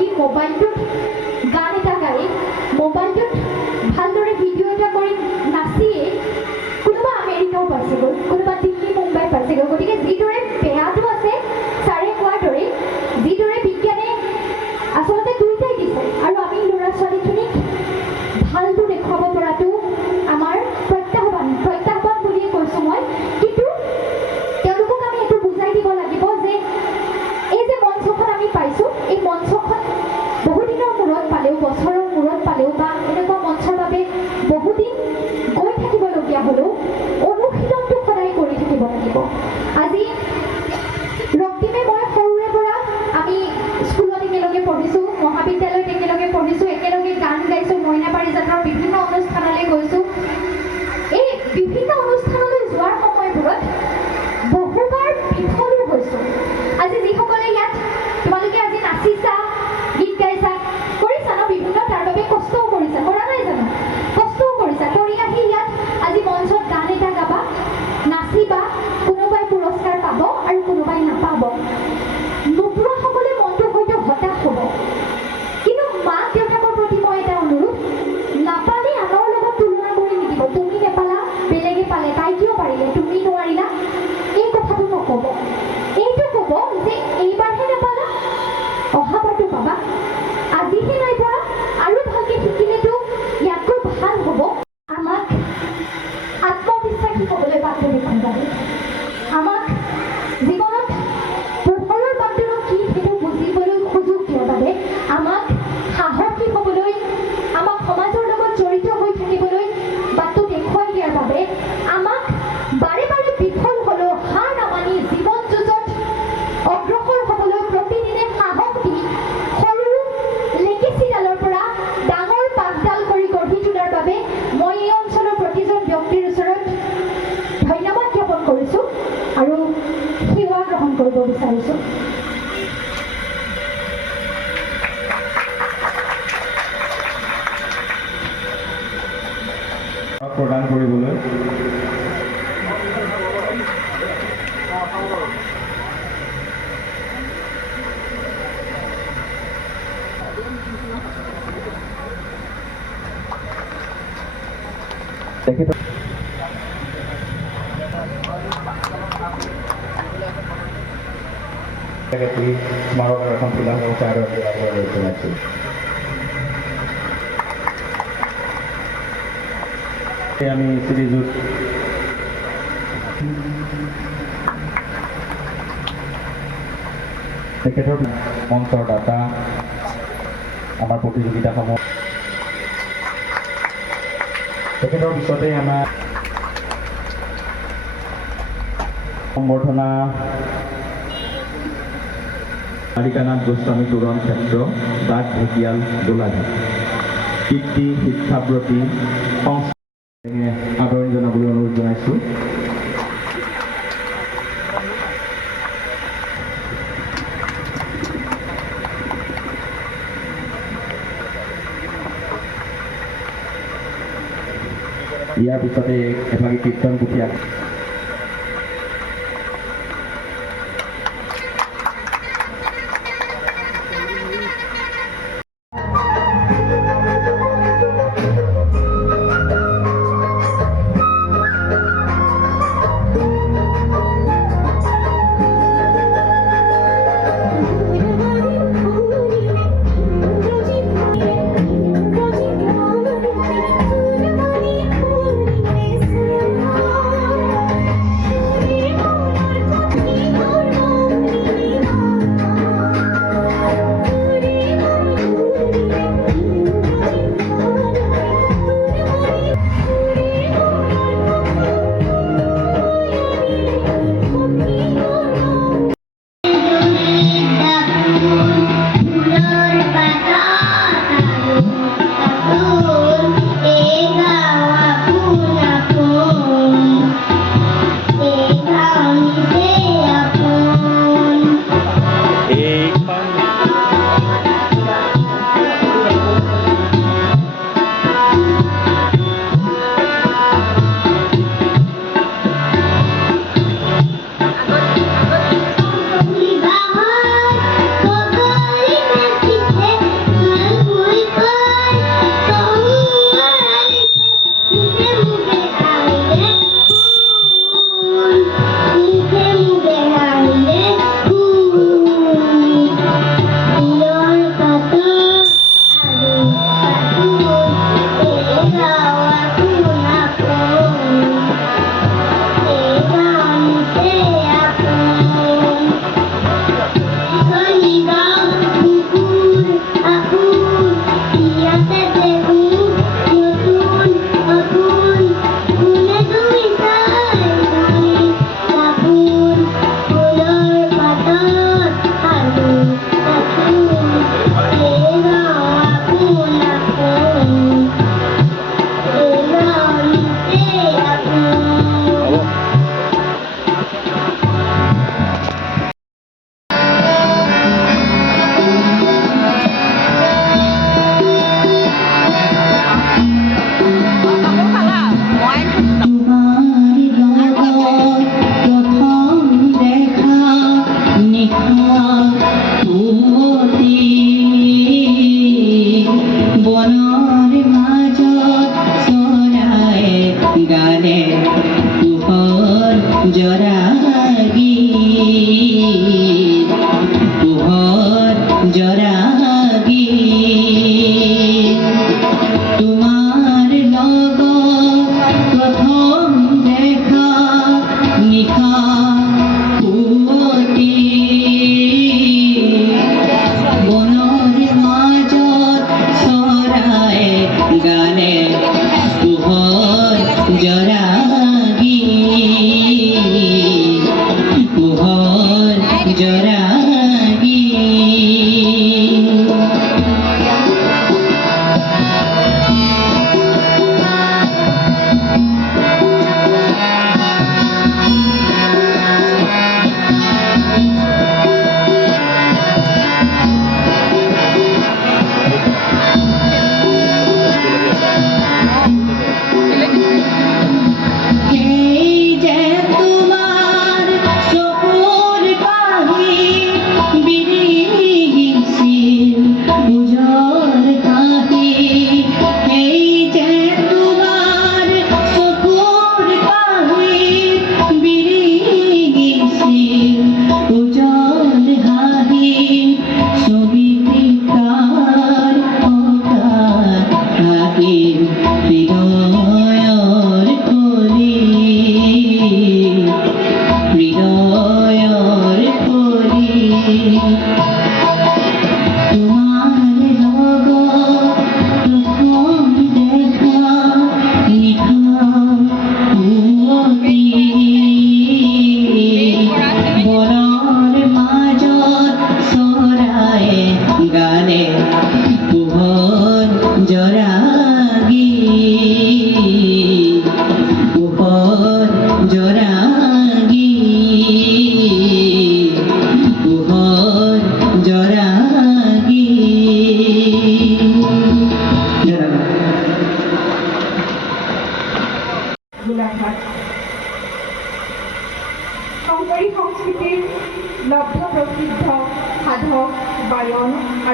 আহি মোবাইলটোত গান এটা গাই মোবাইলটোত ভালদৰে ভিডিঅ' এটা কৰি নাচিয়ে কোনোবা আমেৰিকাও পাইছে গ'ল, কোনোবা দিল্লী মুম্বাই পাইছে গ'ল। গতিকে যিদৰে বেয়াটো আছে ছাৰে কোৱাৰ দৰে, যিদৰে বিজ্ঞানে আচলতে দুয়োটাই দিছে আৰু আমি ল'ৰা ছোৱালীখিনিক ভালটো দেখুৱাব পৰাটো আমাৰ প্ৰত্যাহ্বান বুলিয়ে কৈছোঁ মই। কিন্তু তেওঁলোকক আমি এইটো বুজাই দিব লাগিব যে এই যে মঞ্চখন আমি পাইছোঁ, এই মঞ্চখন বহুদিনৰ মূৰত পালেও, বছৰৰ মূৰত পালেও বা এনেকুৱা মঞ্চৰ বাবে বহুদিন গৈ থাকিবলগীয়া হ'লেও অনুশীলনটো সদায় কৰি থাকিব লাগিব। আজি ৰক্তিমে মই সৰুৰে পৰা আমি স্কুলত একেলগে পঢ়িছোঁ, মহাবিদ্যালয়ত একেলগে পঢ়িছোঁ, একেলগে গান গাইছোঁ, মইনা পাৰিজাতৰ বিভিন্ন অনুষ্ঠানলৈ গৈছোঁ। এই বিভিন্ন অনুষ্ঠানলৈ যোৱাৰ সময়বোৰত বহুবাৰ বিফলো হৈছোঁ। আজি যিসকলে ইয়াত তোমালোকে আজি নাচিছা, গীত গাইছা, কৰিছা ন, বিভিন্ন তাৰ বাবে কষ্টও কৰিছা, কৰা নাই জানো? কষ্টও কৰিছা, কৰি আহি ইয়াত আজি মঞ্চত গান এটা গাবা, নাচিবা, কোনোবাই পুৰস্কাৰ পাব আৰু কোনোবাই নাপাব। নোপোৱাসকলে মনটো হয়তো হতাশ হ'ব, কিন্তু মাক দেউতাকৰ প্ৰতি মই এটা অনুৰোধ, নাপালে আনৰ লগত তুলনা কৰি নিদিব। তুমি নেপালা, বেলেগে পালে, তাই কিয় পাৰিলে, তুমি নোৱাৰিলা, এই কথাটো নক'ব। এইটো ক'ব যে এইবাৰহে নাপালা, অহাবাৰটো পাবা, আজিহে নাই পৰা, আৰু ভালকৈ শিকিলেতো ইয়াতকৈ ভাল হ'ব। আমাক আত্মবিশ্বাসী হ'বলৈ বাটটো দেখুৱাব, আমাক জীৱনত পোহৰৰ বাটটো কি সেইটো বুজিবলৈ সুযোগ দিয়াৰ বাবে, আমাক সাহসী হ'বলৈ, আমাক সমাজৰ লগত জড়িত হৈ থাকিবলৈ বাটটো দেখুৱাই দিয়াৰ বাবে, আমাক বাৰে বাৰে বিফল হ'লেও হাৰ নামানি জীৱন যুঁজত অগ্ৰসৰ হ'বলৈ প্ৰতিদিনে সাহস দি সৰু লেকেচিডালৰ পৰা ডাঙৰ পাতডাল কৰি গঢ়ি তোলাৰ বাবে মই এই অঞ্চলৰ প্ৰতিজন ব্যক্তিৰ ওচৰত ধন্যবাদ জ্ঞাপন কৰিছোঁ আৰু সেৱা গ্ৰহণ কৰিব বিচাৰিছোঁ। প্ৰদান কৰিবলৈ তেখেত স্মাৰক এখন তোলা হৈছে আৰু জনাইছোঁ। আমি শ্ৰীযুত তেখেতৰ মঞ্চৰ দাতা, আমাৰ প্ৰতিযোগিতাসমূহ তেখেতৰ পিছতে আমাৰ সম্বৰ্ধনা বালিকানাথ গোস্বামী তোৰণ ক্ষেত্ৰ, দাগ ঢেকিয়াল, গোলাঘাট। কীৰ্তি শিক্ষাব্ৰতী আদৰণি জনাবলৈ অনুৰোধ জনাইছোঁ। ইয়াৰ পিছতে এভাগী কীৰ্তন পুথিয়া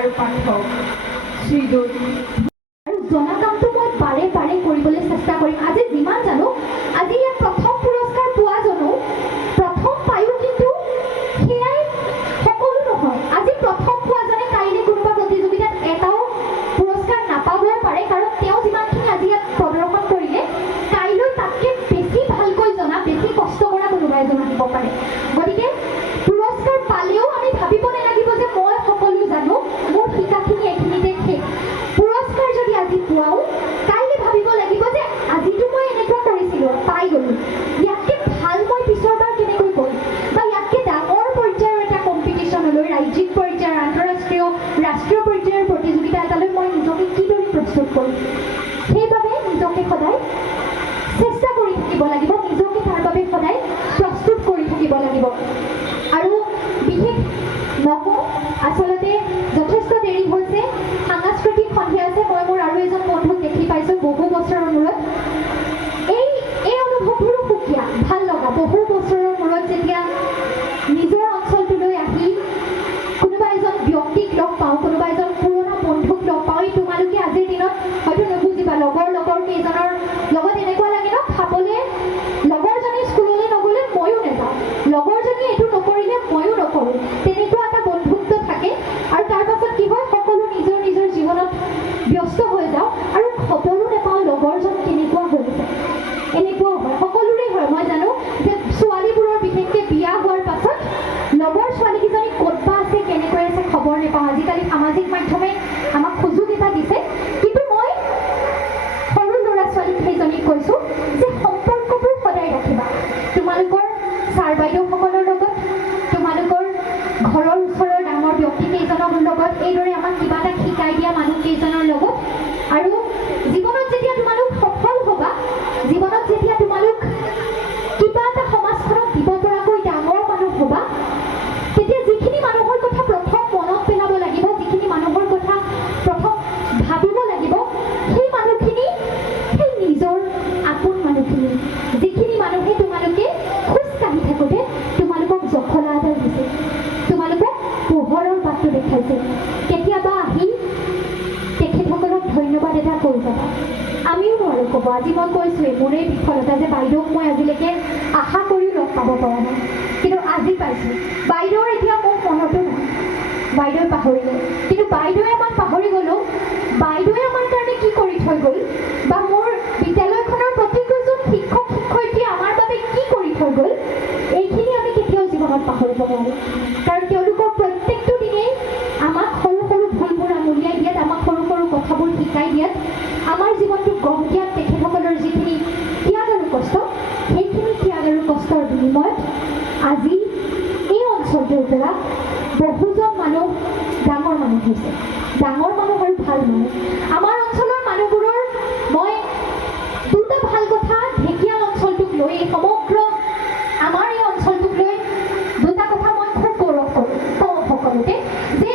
আৰু পাঠক শ্ৰীযুত আৰু জনা কামটো মই বাৰে বাৰে কৰিবলৈ চেষ্টা কৰিম। আজি যিমান জানো, আজি ইয়াত প্ৰথম পুৰস্কাৰ পোৱাজনো প্ৰথম পায়ো কিন্তু সেয়াই সকলো নহয়। আজি প্ৰথম পোৱাজনে কাইলৈ কোনোবা প্ৰতিযোগিতাত এটাও পুৰস্কাৰ নাপাবও পাৰে, কাৰণ তেওঁ যিমানখিনি আজি ইয়াত প্ৰদৰ্শন কৰিলে কাইলৈ তাতকৈ বেছি ভালকৈ জনা, বেছি কষ্ট কৰা কোনোবা এজন আহিব পাৰে। গতিকে পুৰস্কাৰ পালেও আমি ভাবিব নালাগিব যে মই সকলো জানো, মোৰ শিকাখিনি এইখিনিতে শেষ। পুৰস্কাৰ যদি আজি পোৱাও, কাইলৈ ভাবিব লাগিব যে আজিতো মই এনেকুৱা কৰিছিলোঁ, পাই গ'লোঁ, ইয়াতকৈ ভাল মই পিছৰবাৰ কেনেকৈ কৰিম, বা ইয়াতকৈ ডাঙৰ পৰ্যায়ৰ এটা কম্পিটিশ্যনলৈ, ৰাজ্যিক পৰ্যায়ৰ, আন্তঃৰাষ্ট্ৰীয়, ৰাষ্ট্ৰীয় পৰ্যায়ৰ প্ৰতিযোগিতা এটালৈ মই নিজকে কিদৰে প্ৰস্তুত কৰিম। সেইবাবে নিজকে সদায় চেষ্টা কৰি থাকিব লাগিব, নিজকে তাৰ বাবে সদায় প্ৰস্তুত কৰি থাকিব লাগিব। আৰু বিশেষ নকওঁ, আচলতে যথেষ্ট দেৰি হৈছে, সাংস্কৃতিক সন্ধিয়া আছে। মই মোৰ আৰু এজন বন্ধুক দেখি পাইছোঁ বহু বছৰৰ মূৰত। এই অনুভৱবোৰো সুকীয়া, ভাল লগা। বহু বছৰৰ মূৰত যেতিয়া নিজৰ অঞ্চলটোলৈ আহি কোনোবা এজন ব্যক্তিক লগ পাওঁ, কোনোবা এজন পুৰণা বন্ধুক লগ পাওঁ, এই তোমালোকে আজিৰ দিনত হয়তো নুবুজিবা, লগৰ কেইজনৰ লগত এনেকুৱা লাগে ন, খাবলৈ লগৰজনী স্কুললৈ নগ'লে ময়ো নাযাওঁ, লগৰজনীয়ে এইটো নকৰিলে ময়ো নকৰোঁ, তেনেকুৱা এটা বন্ধুত্ব থাকে। আৰু তাৰ পাছত কি হয়, সকলো নিজৰ নিজৰ জীৱনত ব্যস্ত হৈ যাওঁ আৰু খবৰো নাপাওঁ লগৰজন কেনেকুৱা হৈছে। এনেকুৱাও হয়, সকলোৰে হয়। মই জানো যে ছোৱালীবোৰৰ বিশেষকৈ বিয়া হোৱাৰ পাছত লগৰ ছোৱালীকেইজনী ক'ত বা আছে, কেনেকৈ আছে, খবৰ নাপাওঁ। আজিকালি সামাজিক মাধ্যমে আমাক সুযোগ এটা দিছে, কিন্তু মই সৰু ল'ৰা ছোৱালী সেইজনীক কৈছোঁ যে সম্পৰ্কবোৰ সদায় ৰাখিবা। তোমালোকৰ ছাৰ বাইদেউসকলৰ লগত, তোমালোকৰ ঘৰৰ ওচৰৰ ডাঙৰ ব্যক্তিকেইজনৰ লগত, এইদৰে আমাক কিবা এটা শিকাই দিয়া মানুহকেইজনৰ লগত। আৰু জীৱনত যেতিয়া তোমালোক সফল হ'বা, জীৱনত যেতিয়া তোমালোক কিবা এটা সমাজখনক দিব পৰাকৈ ডাঙৰ মানুহ হ'বা, তেতিয়া যিখিনি মানুহৰ কথা প্ৰথম মনত পেলাব লাগিব, যিখিনি মানুহৰ কথা প্ৰথম ভাবিব লাগিব, সেই মানুহখিনি সেই নিজৰ আপোন মানুহখিনি, যিখিনি মানুহে তোমালোকে খোজকাঢ়ি থাকোঁতে তোমালোকক জখলা এডাল দিছে, তোমালোকক পোহৰৰ বাটটো দেখাইছে। কেতিয়াবা আহি তেখেতসকলক ধন্যবাদ এটা কৈ যাবা। আমিও নোৱাৰোঁ ক'ব। আজি মই কৈছোঁৱেই মোৰেই বিফলতা যে বাইদেউক মই আজিলৈকে আশা কৰিও লগ পাব পৰা নাই, কিন্তু আজি পাইছোঁ। বাইদেউৰ এতিয়া মোৰ মনতো নাই, বাইদেৱে পাহৰিলে, কিন্তু বাইদেৱে আমাক পাহৰি গ'লোঁ। বাইদেৱে আমাৰ কাৰণে কি কৰি থৈ গ'ল, বা মোৰ বিদ্যালয়খনৰ প্ৰতিজন শিক্ষক শিক্ষয়িত্ৰীয়ে আমাৰ বাবে কি কৰি থৈ গ'ল, এইখিনি আমি কেতিয়াও জীৱনত পাহৰিব নোৱাৰোঁ। কাৰণ তেওঁলোকৰ প্ৰত্যেকটো দিনেই আমাক সৰু সৰু ভুলবোৰ আঙুলিয়াই দিয়াত, আমাক সৰু সৰু কথাবোৰ শিকাই দিয়াত, আমাৰ জীৱনটো গঢ় দিয়াত তেখেতসকলৰ যিখিনি ত্যাগ আৰু কষ্ট, সেইখিনি ত্যাগ আৰু কষ্টৰ বিনিময়ত আজি এই অঞ্চলটোৰ পৰা বহুজন মানুহ ডাঙৰ মানুহ হৈছে, ডাঙৰ মানুহ আৰু ভাল মানুহ। আমাৰ অঞ্চলৰ মানুহবোৰৰ মই দুটা ভাল কথা ঢেকীয়াল অঞ্চলটোক লৈ, সমগ্ৰ আমাৰ এই অঞ্চলটোক লৈ দুটা কথা মই খুব গৌৰৱ কৰোঁ, কওঁ সকলোতে, যে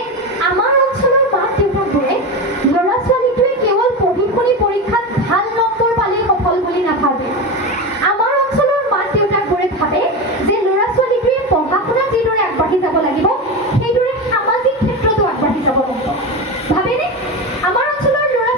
আমাৰ অঞ্চলৰ মাক দেউতাকবোৰে ল'ৰা ছোৱালীটোৱে কেৱল পঢ়ি শুনি পৰীক্ষাত ভাল নম্বৰ পালেই সফল বুলি নাভাবে। আমাৰ অঞ্চলৰ মাক দেউতাকবোৰে ভাবে যে ল'ৰা ছোৱালীটোৱে পঢ়া শুনা যিদৰে আগবাঢ়ি যাব লাগিব, সেইদৰে সামাজিক ক্ষেত্ৰতো আগবাঢ়ি যাব লাগিব। ভাবেনে? আমাৰ অঞ্চলৰ ল'ৰা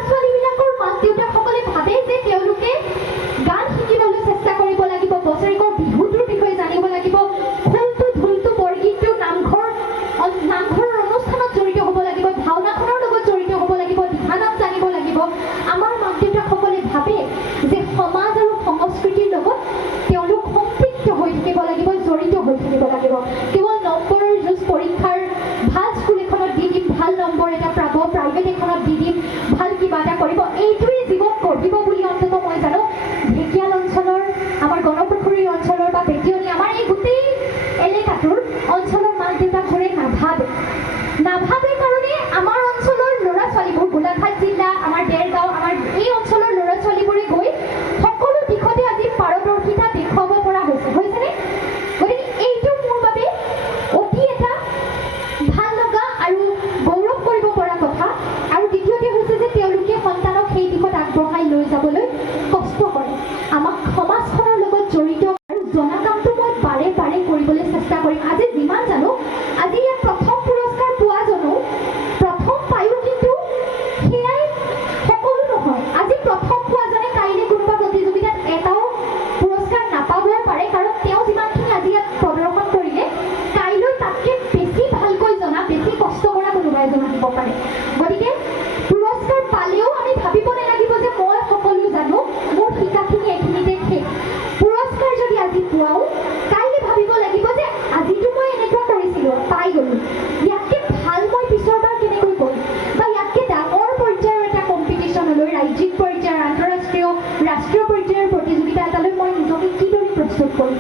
কৰিম।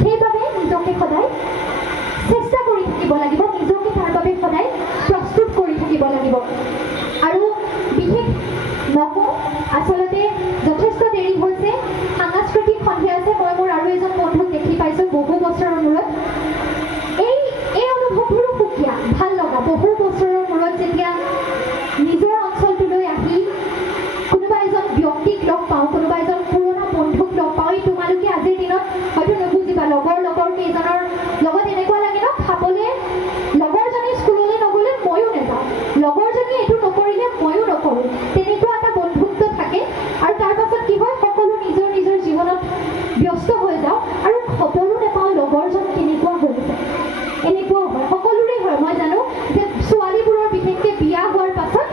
সেইবাবে নিজকে সদায় চেষ্টা কৰি থাকিব লাগিব, নিজকে তাৰ বাবে সদায় প্ৰস্তুত কৰি থাকিব লাগিব। আৰু বিশেষ নকওঁ, আচলতে যথেষ্ট দেৰি হৈছে, সাংস্কৃতিক সন্ধিয়া আছে। মই মোৰ আৰু এজন বন্ধুক দেখি পাইছোঁ বহু বছৰৰ মূৰত। এই অনুভৱবোৰো সুকীয়া, ভাল লগা। বহু বছৰৰ মূৰত যেতিয়া নিজৰ অঞ্চলটোলৈ আহি কোনোবা এজন ব্যক্তিক লগ পাওঁ, কোনোবা এজন পুৰণা বন্ধুক লগ পাওঁ, তোমালোকে আজিৰ দিনত হয়তো নুবুজিবা, লগৰ কেইজনৰ লগত এনেকুৱা লাগে ন, খাবলৈ লগৰজনী স্কুললৈ নগ'লে ময়ো নাযাওঁ, লগৰজনী এইটো নকৰিলে ময়ো নকৰোঁ, তেনেকুৱা এটা বন্ধুত্ব থাকে। আৰু তাৰ পাছত কি হয়, সকলো নিজৰ নিজৰ জীৱনত ব্যস্ত হৈ যাওঁ আৰু খবৰো নাপাওঁ লগৰজন কেনেকুৱা হৈছে। এনেকুৱাও হয়, সকলোৰে হয়। মই জানো যে ছোৱালীবোৰৰ বিশেষকৈ বিয়া হোৱাৰ পাছত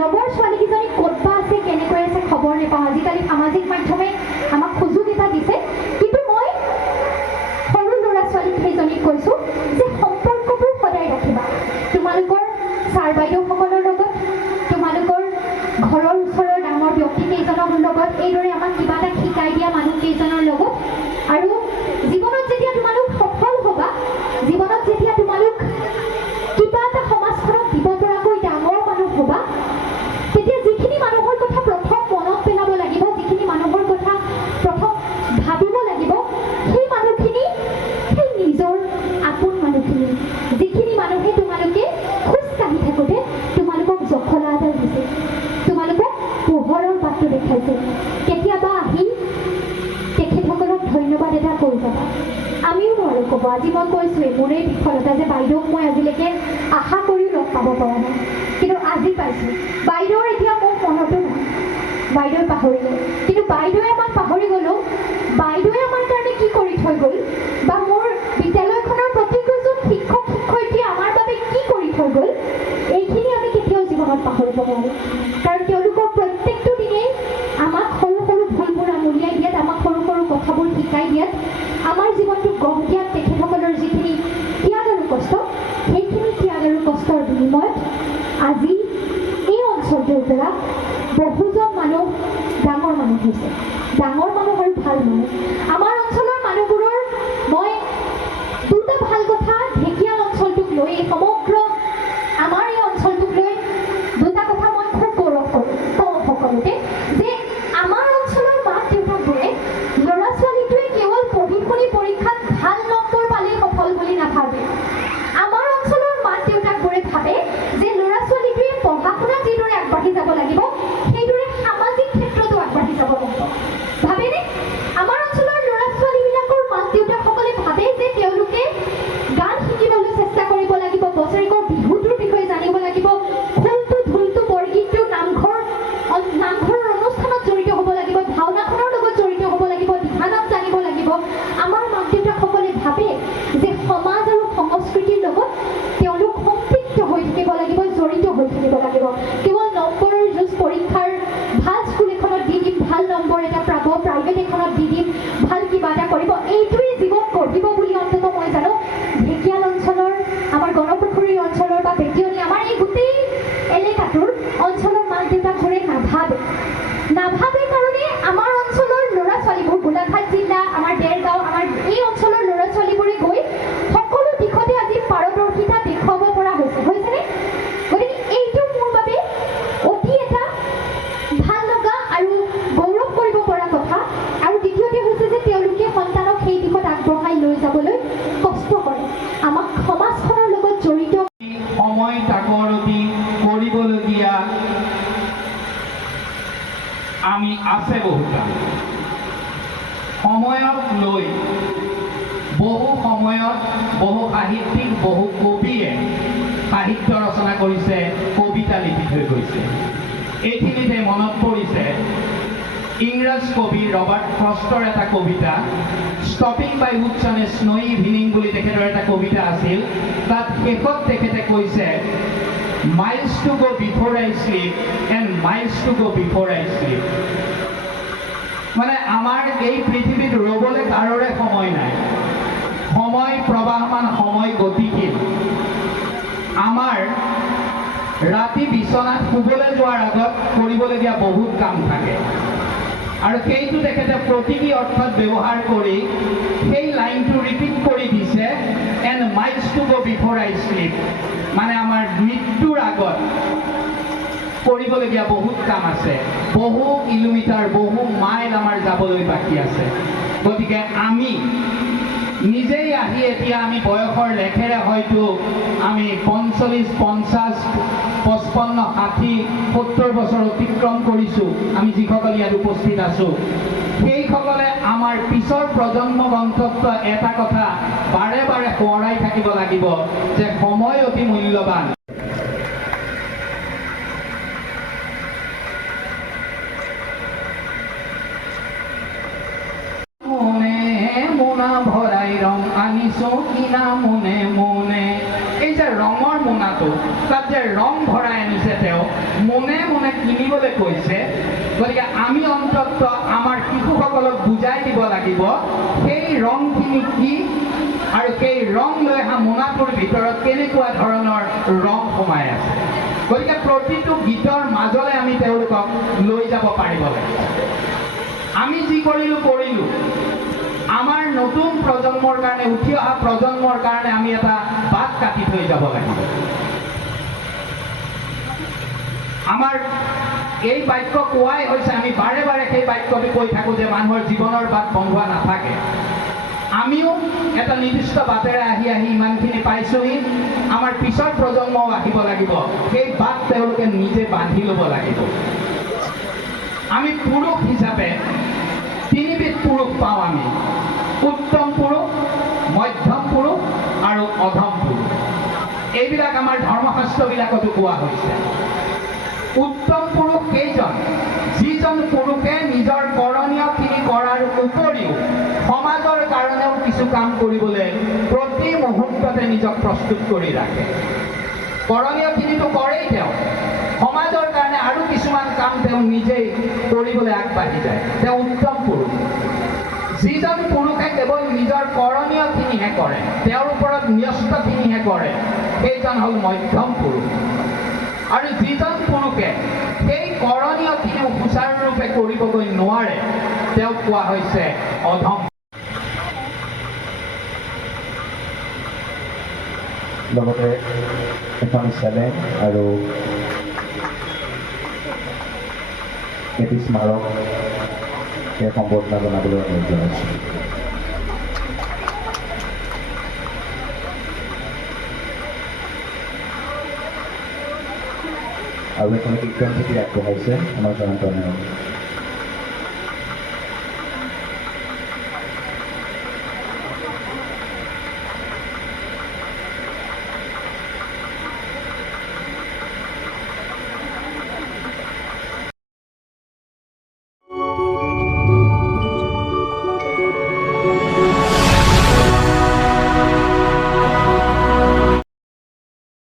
লগৰ ছোৱালীকেইজনী ক'ত বা আছে, কেনেকৈ আছে, খবৰ নাপাওঁ। আজিকালি সামাজিক মাধ্যমে আমাক সুযোগ এটা দিছে, কিন্তু মই সৰু ল'ৰা ছোৱালী সেইজনীক কৈছোঁ যে সম্পৰ্কবোৰ সদায় ৰাখিবা। তোমালোকৰ ছাৰ বাইদেউসকলৰ লগত, তোমালোকৰ ঘৰৰ ওচৰৰ ডাঙৰ ব্যক্তি কেইজনৰ লগত, এইদৰে আমাক কিবা এটা শিকাই দিয়া মানুহ কেইজনৰ লগত। আৰু জীৱনত যেতিয়া তোমালোক সফল হ'বা, জীৱনত যেতিয়া তোমালোক কিবা এটা সমাজখনক দিব পৰাকৈ ডাঙৰ মানুহ হ'বা, তেতিয়া যিখিনি মানুহৰ কথা প্ৰথম মনত পেলাব লাগিব, যিখিনি মানুহৰ কথা প্ৰথম ভাবিব লাগিব, সেই মানুহখিনি সেই নিজৰ আপোন মানুহখিনি, যিখিনি মানুহে তোমালোকে খোজকাঢ়ি থাকোঁতে তোমালোকক জখলা এটা দিছে, তোমালোকক পোহৰৰ বাটটো দেখাইছে। কেতিয়াবা আহি তেখেতসকলক ধন্যবাদ এটা কৈ যাবা। আমিও নোৱাৰোঁ ক'ব। আজি মই কৈছোঁৱেই, মোৰেই বিফলতা যে বাইদেউক মই আজিলৈকে আশা কৰিও লগ পাব পৰা নাই, কিন্তু আজি পাইছোঁ। বাইদেউৰ এতিয়া মোৰ মনতো নাই, বাইদেউ পাহৰি গ'ল। কিন্তু বাইদেৱে আমাক পাহৰি গ'লোঁ, বাইদেৱে আমাৰ কাৰণে কি কৰি থৈ গ'ল, বা মোৰ বিদ্যালয়খনৰ প্ৰতিজন শিক্ষক শিক্ষয়িত্ৰীয়ে আমাৰ বাবে কি কৰি থৈ গ'ল, এইখিনি আমি কেতিয়াও জীৱনত পাহৰিব নোৱাৰোঁ। কাৰণ তেওঁলোকৰ প্ৰত্যেকটো দিনেই আমাক সৰু সৰু ভুলবোৰ আঙুলিয়াই দিয়াত, আমাক সৰু সৰু কথাবোৰ শিকাই দিয়াত, আমাৰ জীৱনটো গঢ় দিয়াত তেখেতসকলৰ যিখিনি ত্যাগ আৰু কষ্ট, সেইখিনি ত্যাগ আৰু কষ্টৰ বিনিময়ত আজি এই অঞ্চলটোৰ পৰা বহুজন মানুহ ডাঙৰ মানুহ হৈছে, ডাঙৰ মানুহ আৰু ভাল মানুহ। আমাৰ অঞ্চলৰ মানুহবোৰৰ মই দুটা ভাল কথা ঢেকীয়াল অঞ্চলটোক লৈ, এই সমগ্ৰ আমাৰ এই অঞ্চলটোক লৈ দুটা কথা মই খুব গৌৰৱ কৰোঁ সকলোতে, যে আমাৰ অঞ্চলৰ মাক দেউতাকবোৰে ল'ৰা ছোৱালীটোৱে কেৱল পঢ়ি শুনি পৰীক্ষাত ভাল নম্বৰ পালেই সফল বুলি নাভাবে। আমাৰ অঞ্চলৰ মাক দেউতাকবোৰে ভাবে যে ল'ৰা ছোৱালীটোৱে পঢ়া শুনাত যিদৰে আগবাঢ়ি যাব লাগিব, সেইদৰে সামাজিক ক্ষেত্ৰতো আগবাঢ়ি যাব লাগিব। ভাবেনে? আমাৰ অঞ্চলৰ ল'ৰা ছোৱালীবিলাকৰ মাক দেউতাকসকলে ভাবে যে তেওঁলোকে গান শিকিবলৈ চেষ্টা কৰিব লাগিব, বছৰেকৰ বিহুটোৰ বিষয়ে জানিব লাগিব, খোলটো ঢোলটো বৰগীতটো নামঘৰৰ অনুষ্ঠানত জড়িত হ'ব লাগিব, ভাওনাখনৰ লগত জড়িত হ'ব লাগিব, দিহানাম জানিব লাগিব। আমাৰ মাক দেউতাকসকলে ভাবে যে সমাজ আৰু সংস্কৃতিৰ লগত তেওঁলোক সম্পৃক্ত হৈ থাকিব লাগিব, জড়িত হৈ থাকিব লাগিব। কেৱল নম্বৰৰ যুঁজ, পৰীক্ষাৰ ভাল স্কুল এখনত দি দিম, ভাল নম্বৰ এটা পাব, প্ৰাইভেট এখনত দি দিম, ভাল কিবা এটা কৰিব, এইটোৱেই জীৱন গঢ়িব বুলি অন্তত মই জানো ঢেকীয়াল অঞ্চলৰ, আমাৰ গণপুখুৰীৰ অঞ্চলৰ বা বেটিয়নী, আমাৰ এই গোটেই এলেকাটোৰ অঞ্চলৰ মাক দেউতাকবোৰে নাভাবে কাৰণে আমাৰ অঞ্চলৰ ল'ৰা ছোৱালীবোৰ, গোলাঘাট জিলা, আমাৰ দেৰগাঁও, আমাৰ এই অঞ্চলৰ ল'ৰা ছোৱালীবোৰে গৈ সকলো দিশতে আজি পাৰদৰ্শিতা দেখুৱাব পৰা হৈছেনে? গতিকে এইটো মোৰ বাবে অতি এটা ভাল লগা আৰু গৌৰৱ কৰিব পৰা কথা। আৰু দ্বিতীয়তে হৈছে যে তেওঁলোকে সন্তানক সেই দিশত আগবঢ়াই লৈ যাবলৈ কষ্ট কৰে, আমাক সমাজখনৰ লগত জড়িত সময় তাকৰতি কৰিবলগীয়া আমি আছে বহুতা। সময়ক লৈ বহু সময়ত বহু সাহিত্যিক, বহু কবিয়ে সাহিত্য ৰচনা কৰিছে, কবিতা লিখি থৈ গৈছে। এইখিনিতে মনত পৰিছে ইংৰাজ কবি ৰবাৰ্ট ফ্ৰষ্টৰ এটা কবিতা, stopping by woods on a snowy evening বুলি তেখেতৰ এটা কবিতা আছিল। তাত শেষত তেখেতে কৈছে, miles to go before I sleep and miles to go before I sleep. মানে আমাৰ এই পৃথিৱীত ৰ'বলৈ কাৰোৰে সময় নাই, সময় প্ৰবাহমান, সময় গতিশীল। আমাৰ ৰাতি বিচনাত শুবলৈ যোৱাৰ আগত কৰিবলগীয়া বহুত কাম থাকে। আৰু সেইটো তেখেতে প্ৰতিকী অৰ্থত ব্যৱহাৰ কৰি সেই লাইনটো ৰিপিট কৰি দিছে, and miles to go before I sleep, মানে আমাৰ মৃত্যুৰ আগত কৰিবলগীয়া বহুত কাম আছে, বহু কিলোমিটাৰ বহু মাইল আমাৰ যাবলৈ বাকী আছে। গতিকে আমি নিজেই আহি এতিয়া আমি বয়সৰ লেখেৰে হয়তো আমি 45, 50, 55, 60, 70 বছৰ অতিক্ৰম কৰিছোঁ, আমি যিসকল ইয়াত উপস্থিত আছোঁ। সেইসকলে আমাৰ পিছৰ প্ৰজন্মক অন্তত এটা কথা বাৰে বাৰে সোঁৱৰাই থাকিব লাগিব যে সময় অতি মূল্যৱান। মোনা ভৰাই ৰং আনিছো কিনা মনে মনে, এই যে ৰঙৰ মোনাটো তাত যে ৰং ভৰাই আনিছে তেওঁ, মনে মনে কিনিবলৈ কৈছে। গতিকে আমি অন্তত আমাৰ শিশুসকলক বুজাই দিব লাগিব সেই ৰংখিনি কি আৰু সেই ৰং লৈ অহা মোনাটোৰ ভিতৰত কেনেকুৱা ধৰণৰ ৰং সোমাই আছে। গতিকে প্ৰতিটো গীতৰ মাজলৈ আমি তেওঁলোকক লৈ যাব পাৰিব লাগিব। আমি যি কৰিলোঁ আমাৰ নতুন প্ৰজন্মৰ কাৰণে, উঠি অহা প্ৰজন্মৰ কাৰণে আমি এটা বাট কাটি থৈ যাব লাগিব। আমাৰ এই বাক্য কোৱাই হৈছে, আমি বাৰে বাৰে সেই বাক্যটো কৈ থাকোঁ যে মানুহৰ জীৱনৰ বাট বন্ধোৱা নাথাকে। আমিও এটা নিৰ্দিষ্ট বাটেৰে আহি ইমানখিনি পাইছোঁহি, আমাৰ পিছৰ প্ৰজন্মও আহিব লাগিব, সেই বাট তেওঁলোকে নিজে বান্ধি ল'ব লাগিব। আমি পুৰুষ হিচাপে 3বিধ পুৰুষ পাওঁ আমি, উত্তম পুৰুষ, মধ্যম পুৰুষ আৰু অধম পুৰুষ। এইবিলাক আমাৰ ধৰ্মশাস্ত্ৰবিলাকতো কোৱা হৈছে। উত্তম পুৰুষ কেইজন? যিজন পুৰুষে নিজৰ কৰণীয়খিনি কৰাৰ উপৰিও সমাজৰ কাৰণেও কিছু কাম কৰিবলৈ প্ৰতি মুহূৰ্ততে নিজক প্ৰস্তুত কৰি ৰাখে। কৰণীয়খিনিতো কৰেই তেওঁ, সমাজৰ কাৰণে আৰু কিছুমান কাম তেওঁ নিজেই কৰিবলৈ আগবাঢ়ি যায়, তেওঁ উত্তম পুৰুষ। যিজন পুৰুষে কেৱল নিজৰ কৰণীয়খিনিহে কৰে, তেওঁৰ ওপৰত ন্যস্তখিনিহে কৰে, সেইজন হ'ল মধ্যম পুৰুষ। আৰু যিজন পুৰুষে সেই কৰণীয়খিনিও সুচাৰুৰূপে কৰিবগৈ নোৱাৰে, তেওঁক কোৱা হৈছে অধম। লগতে এখন চেলেঞ্জ আৰু এটি স্মাৰক সম্বৰ্ধনা জনাবলৈ অনুৰোধ জনাইছোঁ। আৰু এখন কীৰ্তন পুথি আগবঢ়াইছে আমাৰ জয়ন্ত নায়ক।